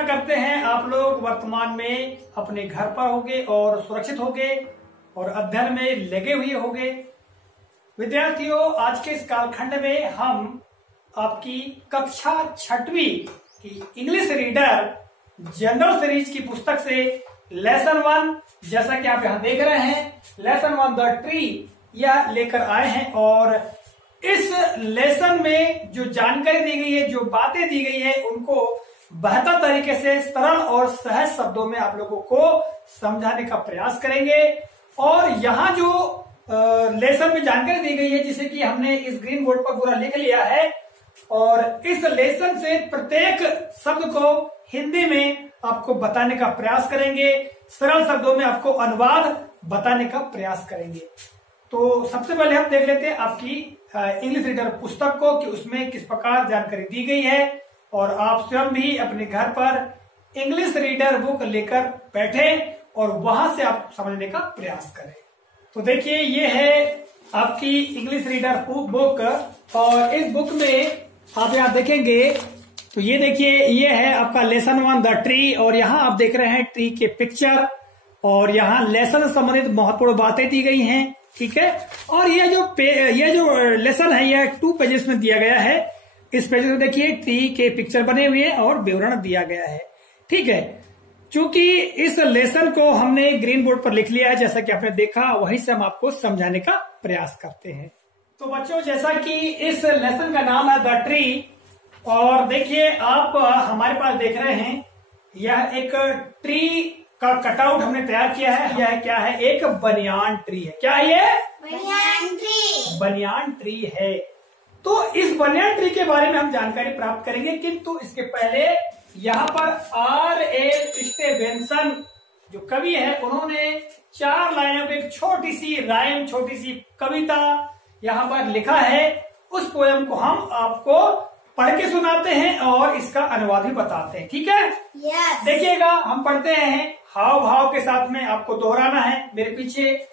आशा करते हैं आप लोग वर्तमान में अपने घर पर होंगे और सुरक्षित होंगे और अध्ययन में लगे हुए होंगे। विद्यार्थियों, आज के इस कालखंड में हम आपकी कक्षा 6वीं की इंग्लिश रीडर जनरल सीरीज की पुस्तक से लेसन 1, जैसा कि आप यहाँ देख रहे हैं, लेसन 1 द ट्री, यह लेकर आए हैं। और इस लेसन में जो जानकारी दी गई है, जो बातें दी गई है, उनको बेहतर तरीके से सरल और सहज शब्दों में आप लोगों को समझाने का प्रयास करेंगे। और यहाँ जो लेसन में जानकारी दी गई है, जिसे कि हमने इस ग्रीन बोर्ड पर पूरा लिख लिया है, और इस लेसन से प्रत्येक शब्द को हिंदी में आपको बताने का प्रयास करेंगे, सरल शब्दों में आपको अनुवाद बताने का प्रयास करेंगे। तो सबसे पहले हम देख लेते हैं आपकी इंग्लिश रीडर पुस्तक को कि उसमें किस प्रकार जानकारी दी गई है, और आप स्वयं भी अपने घर पर इंग्लिश रीडर बुक लेकर बैठे और वहां से आप समझने का प्रयास करें। तो देखिए, ये है आपकी इंग्लिश रीडर बुक, और इस बुक में आप यहाँ देखेंगे तो ये देखिए, ये है आपका लेसन 1 द ट्री, और यहाँ आप देख रहे हैं ट्री के पिक्चर, और यहाँ लेसन से संबंधित महत्वपूर्ण बातें दी गई हैं। ठीक है, और ये जो लेसन है, यह 2 पेजेस में दिया गया है। इस पेज में देखिए ट्री के पिक्चर बने हुए हैं और विवरण दिया गया है। ठीक है, चूंकि इस लेसन को हमने ग्रीन बोर्ड पर लिख लिया है, जैसा कि आपने देखा, वहीं से हम आपको समझाने का प्रयास करते हैं। तो बच्चों, जैसा कि इस लेसन का नाम है द ट्री, और देखिए आप हमारे पास देख रहे हैं, यह एक ट्री का कटआउट हमने तैयार किया है। यह क्या है? एक बनियान ट्री है। क्या है ये? Banyan tree. बनियान ट्री है। तो इस बनियान ट्री के बारे में हम जानकारी प्राप्त करेंगे, किंतु इसके पहले यहाँ पर R.L. स्टीवेंसन जो कवि है, उन्होंने 4 लाइनों की एक छोटी सी राइम, छोटी सी कविता यहाँ पर लिखा है। उस पोयम को हम आपको पढ़ के सुनाते हैं और इसका अनुवाद भी बताते हैं। ठीक है? yes. देखिएगा, हम पढ़ते हैं, हाव भाव के साथ में आपको दोहराना है मेरे पीछे।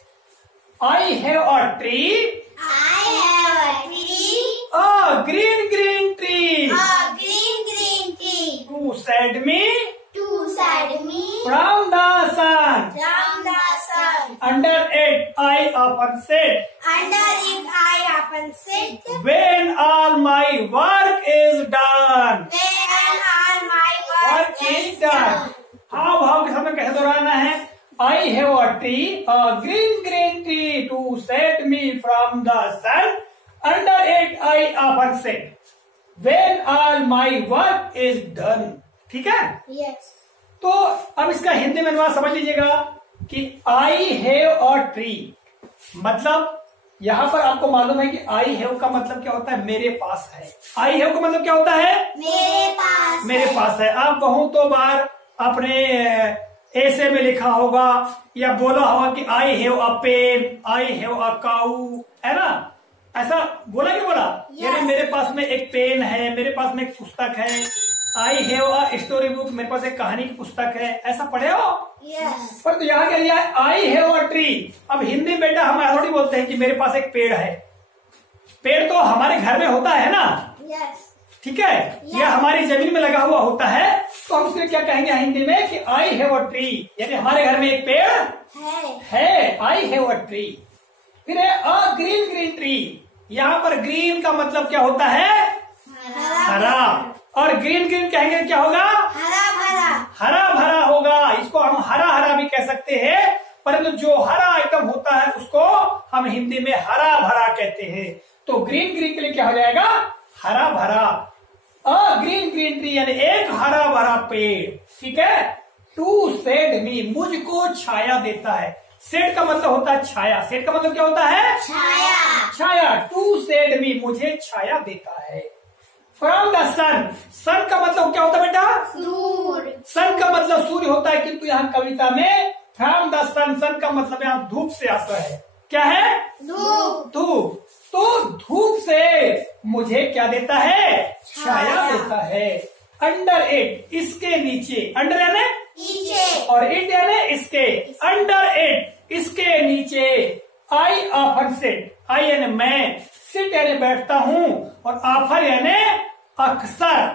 आई have a tree, I have a tree, a green green tree, a green green tree, to shed me to shed me from the sun. from the sun. Under it I often sit, Under it I often sit, when all my work is done. when all my work is done. हाव भाव के सामने कैसे दोहराना है? I have a tree, a green green tree, to shed me from the sun. Under it I often sit, when all my work is done. ठीक है? Yes. तो अब इसका हिंदी में अनुवाद समझ लीजिएगा कि I have a tree, मतलब यहाँ पर आपको मालूम है कि I have का मतलब क्या होता है? मेरे पास है। I have का मतलब क्या होता है? मेरे पास है। आप बहुत तो बार अपने ऐसे में लिखा होगा या बोला होगा कि I have a pen, I have a cow, है ना? ऐसा बोला कि बोला? यानी मेरे पास में एक पेन है, मेरे पास में एक पुस्तक है। आई हैव अ स्टोरी बुक, मेरे पास एक कहानी की पुस्तक है। ऐसा पढ़े हो? Yes. पर तो यहाँ क्या लिया है? आई हैव अ ट्री। अब हिंदी में बेटा हम थोड़ी बोलते हैं कि मेरे पास एक पेड़ है। पेड़ तो हमारे घर में होता है ना? Yes. ठीक है, यह हमारी जमीन में लगा हुआ होता है। तो हम उसके क्या कहेंगे हिंदी में कि आई हैव अ ट्री, यानी हमारे घर में एक पेड़ है। आई हैव अ ट्री। फिर है अ ग्रीन ग्रीन ट्री। यहाँ पर ग्रीन का मतलब क्या होता है? हरा। और ग्रीन ग्रीन कहेंगे क्या होगा? हरा भरा। हरा भरा होगा। इसको हम हरा हरा भी कह सकते हैं, परंतु जो हरा आइटम होता है उसको हम हिंदी में हरा भरा कहते हैं। तो ग्रीन ग्रीन के लिए क्या हो जाएगा? हरा भरा। अ ग्रीन ग्रीन ट्री यानी एक हरा भरा पेड़। ठीक है? टू शेड मी, मुझको छाया देता है। शेड का मतलब होता है छाया। शेड का मतलब क्या होता है? छाया। छाया। टू शेड मी, मुझे छाया देता है। फ्रॉम द सन, सन का मतलब क्या होता है बेटा? सूर्य। सन का मतलब सूर्य होता है, किंतु यहाँ कविता में फ्रॉम द सन, सन का मतलब यहाँ धूप से आता है। क्या है? धूप। धूप। तो धूप से मुझे क्या देता है? छाया देता है। अंडर इट, इसके नीचे। अंडर यानी नीचे, और इट यानी इसके। अंडर इट, इसके नीचे। आई ऑफन सिट, आई यानी मैं, सिट यानी बैठता हूँ, और ऑफर यानी अक्सर।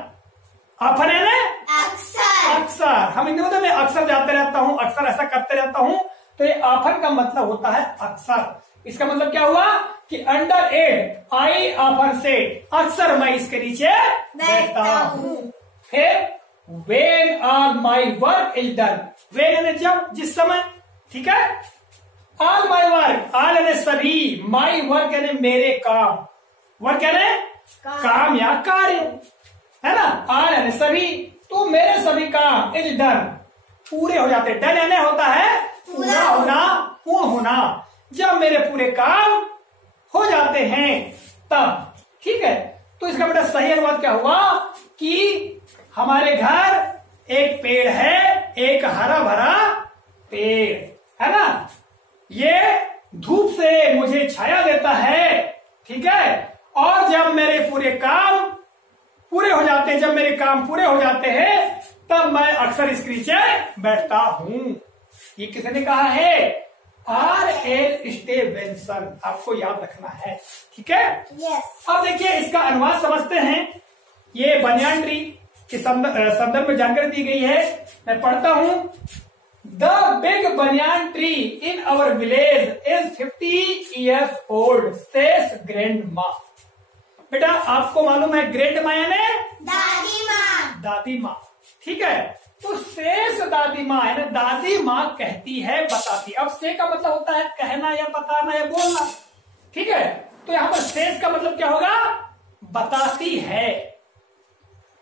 ऑफर यानी अक्सर। अक्सर। हम हिंदी में अक्सर जाते रहता हूँ, अक्सर ऐसा करते रहता हूँ, तो ये ऑफन का मतलब होता है अक्सर। इसका मतलब क्या हुआ कि अंडर एड आई ऑफन से, अक्सर मैं इसके नीचे बैठता हूँ। फिर when all my work is done, when यानी जब, जिस समय, ठीक है। ऑल माई वर्क, ऑल यानी सभी, माई वर्क यानी मेरे काम, वर्क यानी काम या कार्य, है ना। ऑल यानी सभी, तो मेरे सभी काम इज डन, पूरे हो जाते। डन यानी होता है पूरा होना, पूर्ण होना। जब मेरे पूरे काम हो जाते हैं तब, ठीक है। तो इसका बेटा सही अनुवाद क्या हुआ कि हमारे घर एक पेड़ है, एक हरा भरा पेड़, है ना। ये धूप से मुझे छाया देता है, ठीक है। और जब मेरे पूरे काम पूरे हो जाते हैं, जब मेरे काम पूरे हो जाते हैं, तब मैं अक्सर इसके नीचे बैठता हूं। ये किसने कहा है? R.L. स्टीवेंसन, आपको याद रखना है, ठीक है। अब देखिए इसका अनुवाद समझते हैं। ये बनियान ट्री के संदर्भ में जानकारी दी गई है, मैं पढ़ता हूं। The big banyan tree in our village is 50 years old, says grand माँ। बेटा आपको मालूम है ग्रैंड माँ यानी दादी माँ, दादी माँ, ठीक है। तो शेष दादी माँ है ना, दादी माँ कहती है, बताती। अब से का मतलब होता है कहना या बताना या बोलना, ठीक है। तो यहाँ पर शेष का मतलब क्या होगा? बताती है।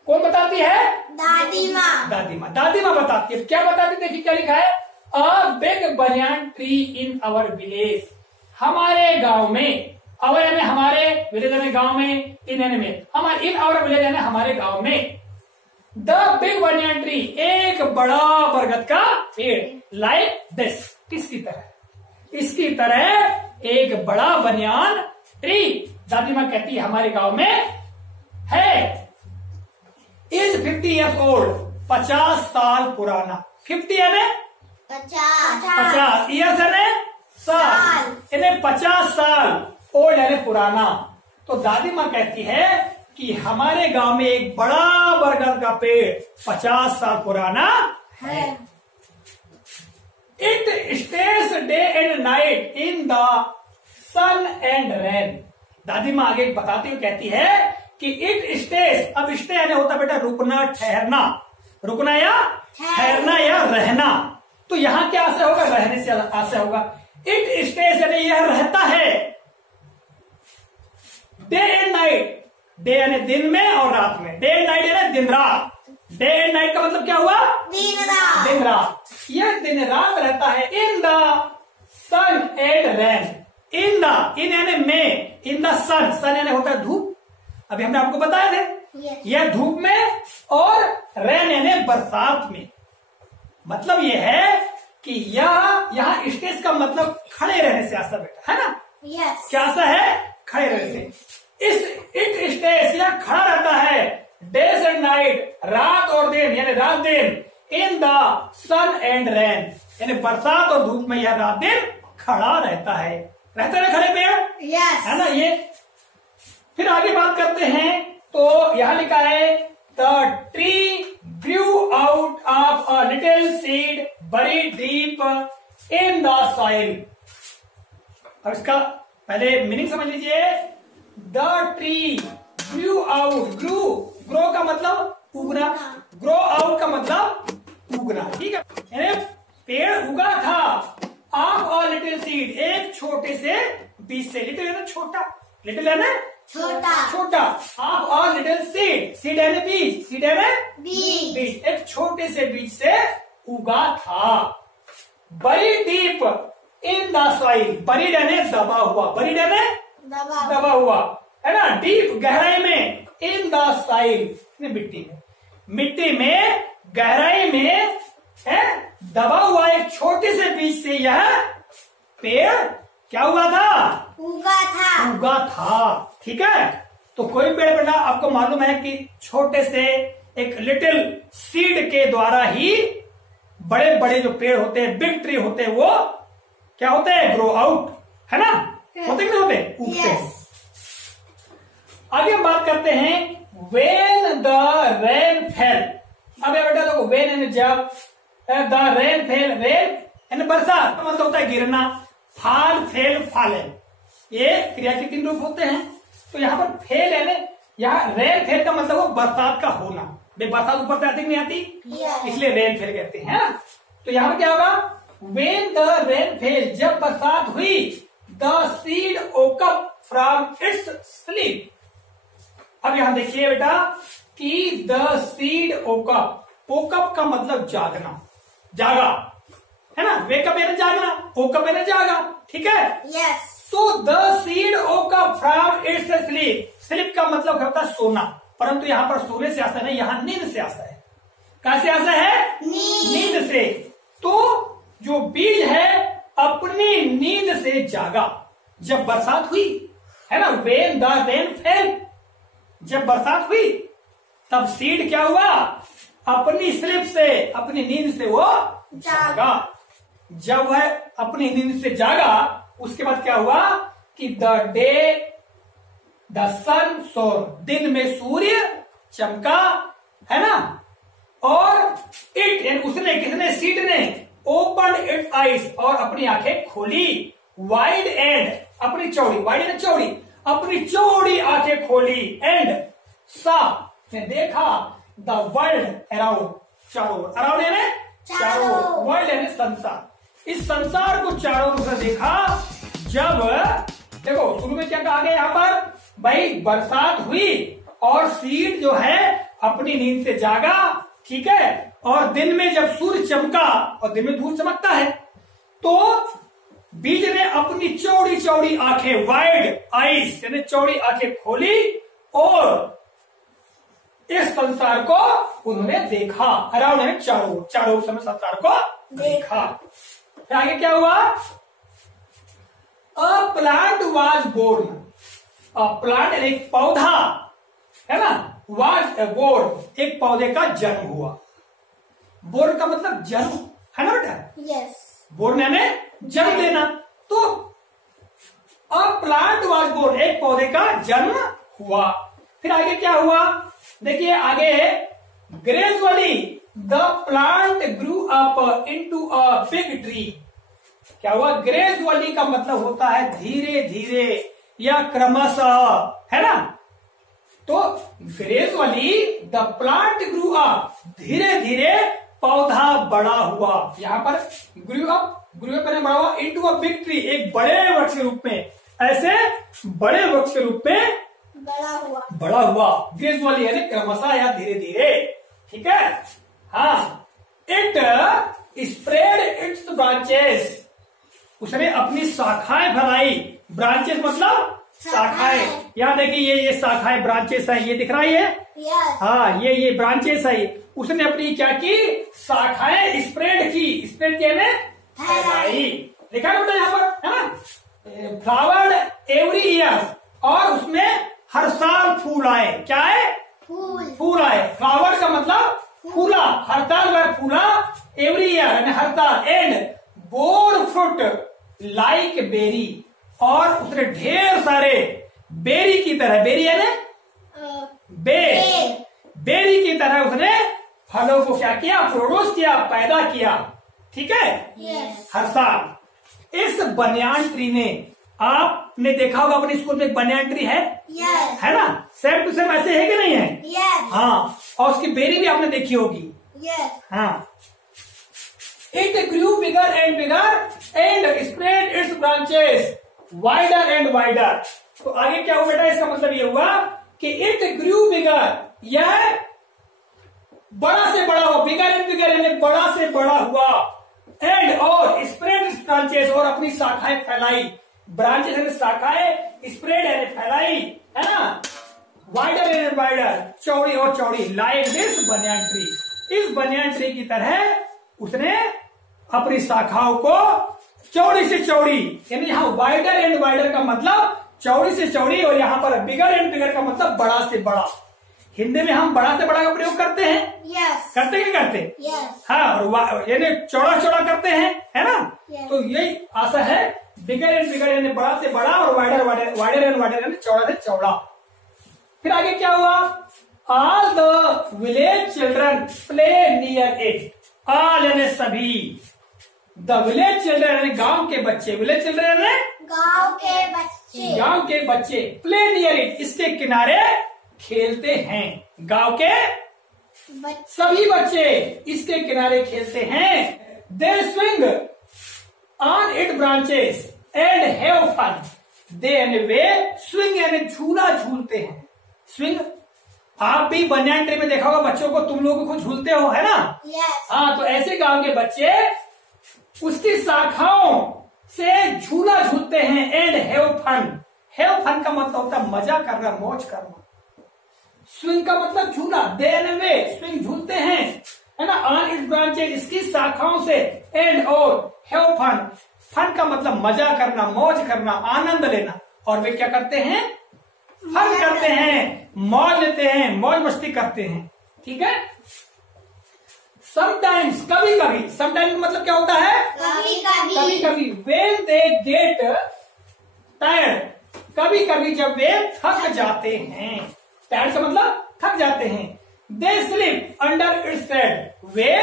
कौन बताती है? दादी माँ। दादी माँ, दादी माँ बताती है। क्या बताती? देखिए क्या लिखा है, a big banyan tree in our village, हमारे गांव में। अवर यानी हमारे, विलेज यानी गांव में, इन यानी में, हमारे, इन अवर विलेज यानी हमारे गांव में। द बिग बनियान ट्री, एक बड़ा बरगद का पेड़, लाइक दिस, किसकी तरह? इसकी तरह एक बड़ा बनियान ट्री, दादी माँ कहती है हमारे गांव में है। इज 50 years old, 50 साल पुराना। 50 यानी 50, ईयर्स यानी साल, यानी 50 साल, ओल्ड यानी पुराना। तो दादी माँ कहती है कि हमारे गांव में एक बड़ा बरगद का पेड़ 50 साल पुराना है। It stays day and night in the sun and rain. दादी माँ आगे बताती हुई कहती है कि इट स्टेज, अब स्टे यानी होता बेटा रुकना, ठहरना, रुकना या ठहरना या रहना। तो यहां क्या आशय होगा? रहने से आशय होगा। इट स्टेज यानी यह रहता है, डे एंड नाइट, डे यानी दिन में और रात में, डे एंड नाइट यानी दिन रात। डे एंड नाइट का मतलब क्या हुआ? दिन रात। दिन रात, यह दिन रात रहता है। In the sun and rain, in the, in यानी में, इन द सन, सन यानी होता है धूप, अभी हमने आपको बताया थे। यह धूप में, और रेन यानी बरसात में। मतलब यह है कि यहाँ स्टेज का मतलब खड़े रहने से आशा बेटा, है ना। क्या आशा है? खड़े रहने से। इस इट स्टेज, यह खड़ा रहता है, डेज एंड नाइट, रात और दिन यानी रात दिन, in the sun and rain यानी बरसात और धूप में यह रात दिन खड़ा रहता है। रहता है खड़े पेड़, है ना ये। फिर आगे बात करते हैं, तो यहां लिखा है the tree Guru out of a little seed buried deep in the soil. अब इसका पहले मीनिंग समझ लीजिए। The tree Guru out, grow का मतलब उगना, ग्रो आउट का मतलब उगना, ठीक है। यानी पेड़ उगा था, ऑफ अ लिटिल सीड, एक छोटे से बीज से। लिटिल यानी छोटा, लिटिल यानी छोटा, of a little seed, seed यानी बीज, सीड यानी बीज, एक छोटे से बीज से उगा था। बरी deep in the soil, buried यानी दबा हुआ, बरीड यानी दबा हुआ, है ना। डीप गहराई में, इन द सॉइल मिट्टी में, मिट्टी में गहराई में है दबा हुआ एक छोटे से बीज से यह पेड़ क्या हुआ था? उगा था, ठीक है। तो कोई पेड़ बेटा आपको मालूम है कि छोटे से एक लिटिल सीड के द्वारा ही बड़े बड़े जो पेड़ होते हैं, बिग ट्री होते हैं, वो क्या होते हैं? ग्रो आउट, है ना। होते कि नहीं होते? उगते हैं। आगे हम बात करते हैं, वेन द रेन फेल, अब ये बेटा देखो वेन यानी जब, द रेन फेल रेन यानी बरसात का मतलब होता है गिरना, फाल फेल फालन, ये क्रिया के 3 रूप होते हैं। तो यहाँ पर फेल यानी यहाँ रेन फेल का मतलब हो बरसात का होना, बरसात ऊपर से आती नहीं आती, इसलिए रेन फेल कहते हैं। तो यहाँ पर क्या होगा, वेन द रेन फेल, जब बरसात हुई, the seed woke up from its sleep. अब यहां देखिए बेटा कि द सीड woke up का मतलब जागना, जागा है ना, वेकअप यानी जागना, woke up यानी जागा, ठीक है। Yes. तो the seed woke up from its sleep, sleep का मतलब होता है सोना, परंतु यहां पर सोने से आशा नहीं, यहां नींद से आशा है। कैसे आशा है? नींद से। तो जो बीज है अपनी नींद से जागा जब बरसात हुई, है ना, वेन द रेन फेल, जब बरसात हुई तब सीड क्या हुआ, अपनी स्लीप से, अपनी नींद से वो जागा। जब वह अपनी नींद से जागा उसके बाद क्या हुआ कि द डे द सन सोर, दिन में सूर्य चमका, है ना, और इट उसने, किसने, सीड ने, ओपन इट्स आईज, और अपनी आंखें खोली, वाइड एंड, अपनी चौड़ी, वाइड एंड चौड़ी, अपनी चौड़ी आंखें खोली, एंड सा ने देखा, द वर्ल्ड अराउंड, चारों ओर, अराउंड यानी चारों, वर्ल्ड यानी संसार, इस संसार को चारों ओर से देखा। जब देखो शुरू में क्या कहा गया यहाँ पर, भाई बरसात हुई और सीड जो है अपनी नींद से जागा, ठीक है, और दिन में जब सूर्य चमका, और दिन में धूप चमकता है, तो बीज ने अपनी चौड़ी चौड़ी आंखें, वाइड आईज यानी चौड़ी आंखें खोली, और इस संसार को उन्होंने देखा, अराउंड है चारों समय संसार को देखा। फिर आगे क्या हुआ, a plant was born, a plant एक पौधा, है ना, वाज बोर्न, एक पौधे का जन्म हुआ। बोर्न का मतलब जन्म, है ना बेटा? Yes. बोर्न यानी जन्म देना। तो अ प्लांट वाज बोर्न, एक पौधे का जन्म हुआ। फिर आगे क्या हुआ, देखिए आगे, gradually the plant grew up into a big tree. क्या हुआ, ग्रेजुअली का मतलब होता है धीरे धीरे या क्रमशः, है ना। तो gradually the plant grew up, धीरे धीरे पौधा बड़ा हुआ। यहाँ पर ग्रू अप बड़ा हुआ, इनटू अ बिग ट्री, एक बड़े वृक्ष के रूप में, ऐसे बड़े वृक्ष के रूप में बड़ा हुआ। ग्रेजुअली यानी क्रमशः या धीरे धीरे, ठीक है। हाँ, इट स्प्रेड इट्स ब्रांचेस, उसने अपनी शाखाएं फैलाई, ब्रांचेस मतलब शाखाएं, यहाँ देखिए ये शाखाएं, ब्रांचेस है, ये दिख रहा है, Yes. हाँ ये ब्रांचेस है। उसने अपनी क्या की, शाखाएं स्प्रेड की, स्प्रेड किया ने फैलाई, देखा है बेटा यहाँ पर, है ना। फ्लावर्ड एवरी ईयर, और उसमें हर साल फूल आए, क्या है, फूल आए। फ्लावर का मतलब फूला, हर साल वह फूला, एवरी ईयर यानी हर साल, and bore fruit like berry, और उसने ढेर सारे बेरी की तरह, बेरी यानी बेरी की तरह उसने फलों को क्या किया, प्रोड्यूस किया, पैदा किया, ठीक है। Yes. हर साल। इस बनियान ट्री ने, आपने देखा होगा अपने स्कूल में एक बनियान ट्री है, Yes. है ना, सेम टू सेम ऐसे है कि नहीं है? Yes. हाँ, और उसकी बेरी भी आपने देखी होगी। Yes. हाँ, it grew bigger and bigger and spread it's branches wider and wider. तो आगे क्या हुआ बेटा, इसका मतलब ये हुआ कि इट ग्रू बिगर, यह बड़ा से बड़ा हुआ, बिगर एंड बिगर यानी बड़ा से बड़ा हुआ, एंड और स्प्रेड इट्स ब्रांचेस, और अपनी शाखाएं फैलाई, ब्रांचेस यानी शाखाएं, स्प्रेड यानी फैलाई, है ना, वाइडर एंड वाइडर, चौड़ी और चौड़ी, लाइक दिस बनियान ट्री, इस बनियान ट्री की तरह उसने अपनी शाखाओं को चौड़ी से चौड़ी, यानी यहाँ वाइडर एंड वाइडर का मतलब चौड़ी से चौड़ी, और यहाँ पर बिगर एंड बिगर का मतलब बड़ा से बड़ा। हिंदी में हम बड़ा से बड़ा का प्रयोग करते हैं, Yes. करते कि करते? Yes. हाँ, और यानी चौड़ा चौड़ा करते हैं, है ना। Yes. तो यही आशा है, बिगर एंड बिगर यानी बड़ा से बड़ा, और वाइडर एंड वाइडर यानी चौड़ा से चौड़ा। फिर आगे क्या हुआ, all the village children play near it. All यानी सभी, द विलेज चिल्ड्रन यानी गांव के बच्चे, विलेज चिल्ड्रन यानी गांव के बच्चे, गांव के बच्चे, प्ले नियर इट इसके किनारे खेलते हैं। गांव के सभी बच्चे इसके किनारे खेलते हैं। They swing on it branches and have fun. They यानी वे, स्विंग यानी झूला झूलते हैं। स्विंग, आप भी बनियान ट्री में देखा होगा बच्चों को, तुम लोग खुद झूलते हो, है ना? yes. हाँ, तो ऐसे गांव के बच्चे उसकी शाखाओं से झूला झूलते हैं। And have fun, have fun का मतलब होता है मजा करना, मौज करना। स्विंग का मतलब झूला, दे यानी वे, स्विंग झूलते हैं, है ना? ऑन इट्स ब्रांचेस इसकी शाखाओं से, एंड और हैव फन, फन का मतलब मजा करना, मौज करना, आनंद लेना। और वे क्या करते हैं? फन करते हैं, मौज लेते हैं, मौज मस्ती करते हैं। ठीक है। समटाइम्स कभी कभी, समटाइम्स मतलब क्या होता है? कभी कभी, कभी कभी। वेन दे गेट टायर्ड, कभी कभी जब वे थक जाते हैं। टायर्ड का मतलब थक जाते हैं। They sleep under its shade, वे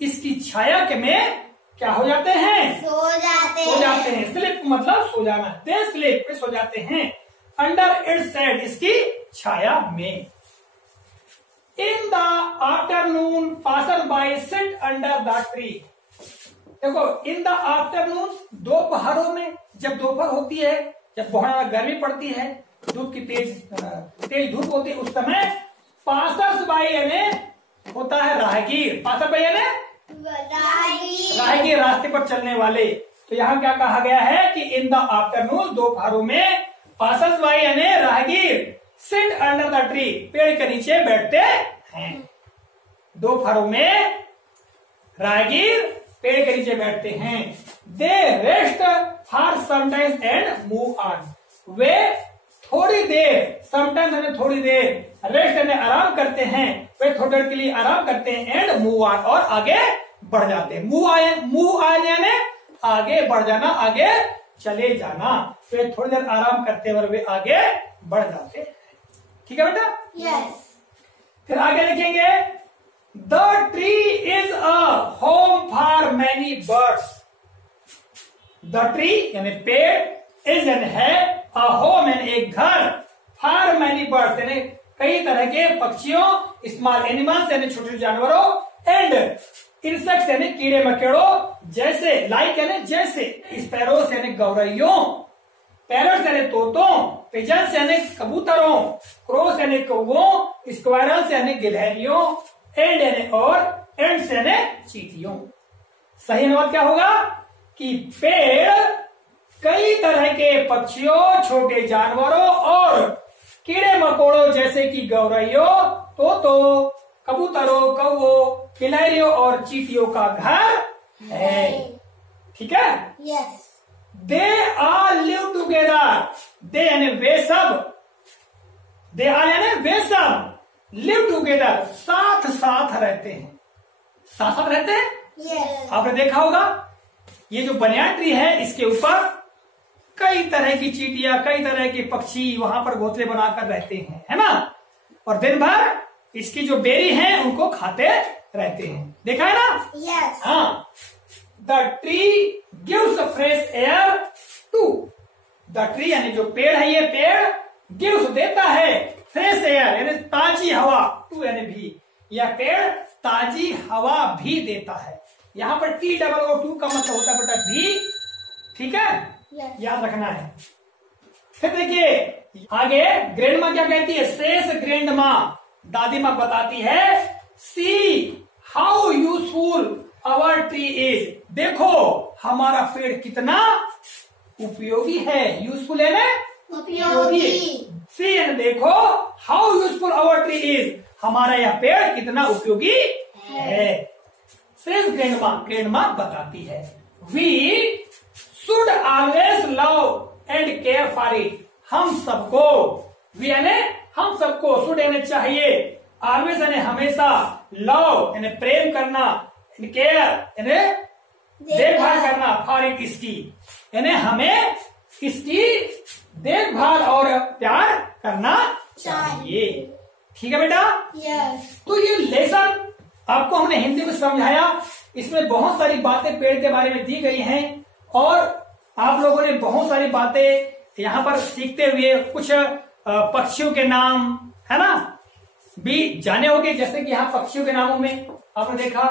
इसकी छाया के में क्या हो जाते हैं? सो जाते हैं। स्लीप मतलब सो जाना। दे स्लीप पे सो जाते हैं। अंडर इट्स शेड इसकी छाया में। In the afternoon passer by sit under the tree. देखो, इन द आफ्टरनून दोपहरों में, जब दोपहर होती है, जब बहुत गर्मी पड़ती है, धूप की तेज धूप होती है, उस समय पासर्स बाई यानी होता है राहगीर। पासर बाई यानी राहगीर, रास्ते पर चलने वाले। तो यहाँ क्या कहा गया है कि इन द आफ्टरनून दोपहरों में, पासर्स बाई यानी राहगीर, सिट अंडर द ट्री पेड़ के नीचे बैठते हैं। दोपहरों में राहगीर पेड़ के नीचे बैठते हैं। They rest for sometimes and move on, वे थोड़ी देर, समटाइम्स यानी थोड़ी देर, रेस्ट यानी आराम करते हैं, वे थोड़ी देर के लिए आराम करते हैं, एंड मूव ऑन और आगे बढ़ जाते हैं। मूव ऑन यानी आगे बढ़ जाना, आगे चले जाना। वे थोड़ी देर आराम करते हैं और वे आगे बढ़ जाते हैं। ठीक है बेटा? yes. फिर आगे लिखेंगे, the tree is a home for many birds. The tree यानी पेड़, इज यानी है, अ होम यानी एक घर, फॉर मैनी बर्ड्स यानी कई तरह के पक्षियों, स्मॉल एनिमल्स यानी छोटे छोटे जानवरों, एंड इंसेक्ट्स यानी कीड़े मकोड़ों, जैसे, लाइक यानी जैसे, स्पैरोस यानी गौरैयों, पैरट्स यानी तोतों, पिजन्स यानी कबूतरों, क्रोस यानी कौवों, स्क्वायरल्स यानी गिलहरियों, एंड यानी और, एंड्स यानी चींटियों। सही अनुवाद क्या होगा कि पेड़ कई तरह के पक्षियों, छोटे जानवरों और कीड़े मकोड़ों जैसे कि गौरैयों, तोतों, कबूतरों, कौवों, गिलहरियों और चींटियों का घर है। ठीक है? yes. दे आल लिव टूगेदर, दे यानी वे सब, दे आल यानी वे सब, लिव टूगेदर साथ साथ रहते हैं। साथ साथ रहते हैं। yes. आपने देखा होगा, ये जो बनियान ट्री है, इसके ऊपर कई तरह की चींटियां, कई तरह के पक्षी वहां पर घोंसले बनाकर रहते हैं, है ना? और दिन भर इसकी जो बेरी है उनको खाते रहते हैं। देखा है ना? yes. हाँ। The tree gives fresh air to, the tree यानी जो पेड़ है, ये पेड़ गिव्स देता है, फ्रेश एयर यानी ताजी हवा, टू यानी भी, यह पेड़ ताजी हवा भी देता है। यहाँ पर TOO का मतलब होता है बेटा भी। ठीक है? yes. याद रखना है। फिर देखिए आगे, ग्रैंड माँ क्या कहती है? सेस ग्रैंड माँ, दादी माँ बताती है, see how useful our tree is, देखो हमारा पेड़ कितना उपयोगी है। यूजफुल है ना? उपयोगी। सी एंड देखो, how useful our tree is, हमारा यह पेड़ कितना उपयोगी है। सेज ग्रैंड माँ बताती है, we should always love and care for it, हम सबको, वी यानी हम सबको, शुड यानी चाहिए, ऑलवेज यानी हमेशा, लव यानी प्रेम करना, केयर यानी देखभाल करना, फॉर इट इसकी, यानी हमें इसकी देखभाल और प्यार करना चाहिए। ठीक है बेटा? Yes. तो ये लेसन आपको हमने हिंदी में समझाया। इसमें बहुत सारी बातें पेड़ के बारे में दी गई हैं और आप लोगों ने बहुत सारी बातें यहाँ पर सीखते हुए कुछ पक्षियों के नाम है ना भी जाने होंगे। जैसे कि यहाँ पक्षियों के नामों में आपने देखा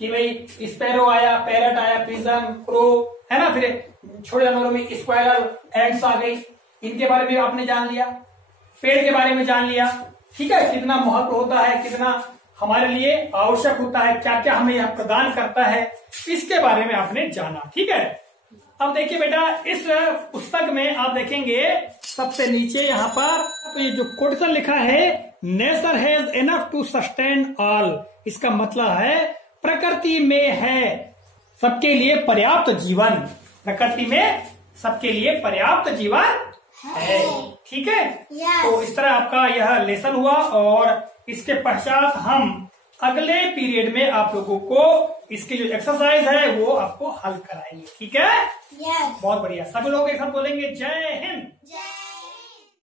कि भाई स्पैरो आया, पैरट आया, पिजन, क्रो है ना। फिर छोटे जानवरों में स्क्वायरल, एंड्स आ गई। इनके बारे में आपने जान लिया, पेड़ के बारे में जान लिया। ठीक है, कितना महत्व होता है, कितना हमारे लिए आवश्यक होता है, क्या क्या हमें यह प्रदान करता है, इसके बारे में आपने जाना। ठीक है, अब देखिए बेटा इस पुस्तक में आप देखेंगे सबसे नीचे यहाँ पर तो ये जो क्वेश्चन लिखा है, nature has enough to sustain all. इसका मतलब है प्रकृति में है सबके लिए पर्याप्त जीवन। प्रकृति में सबके लिए पर्याप्त जीवन है। ठीक है, तो इस तरह आपका यह लेसन हुआ और इसके पश्चात हम अगले पीरियड में आप लोगों को इसकी जो एक्सरसाइज है वो आपको हल कराएंगे। ठीक है, Yes. बहुत बढ़िया। सभी लोग एक साथ बोलेंगे जय हिंद। Jai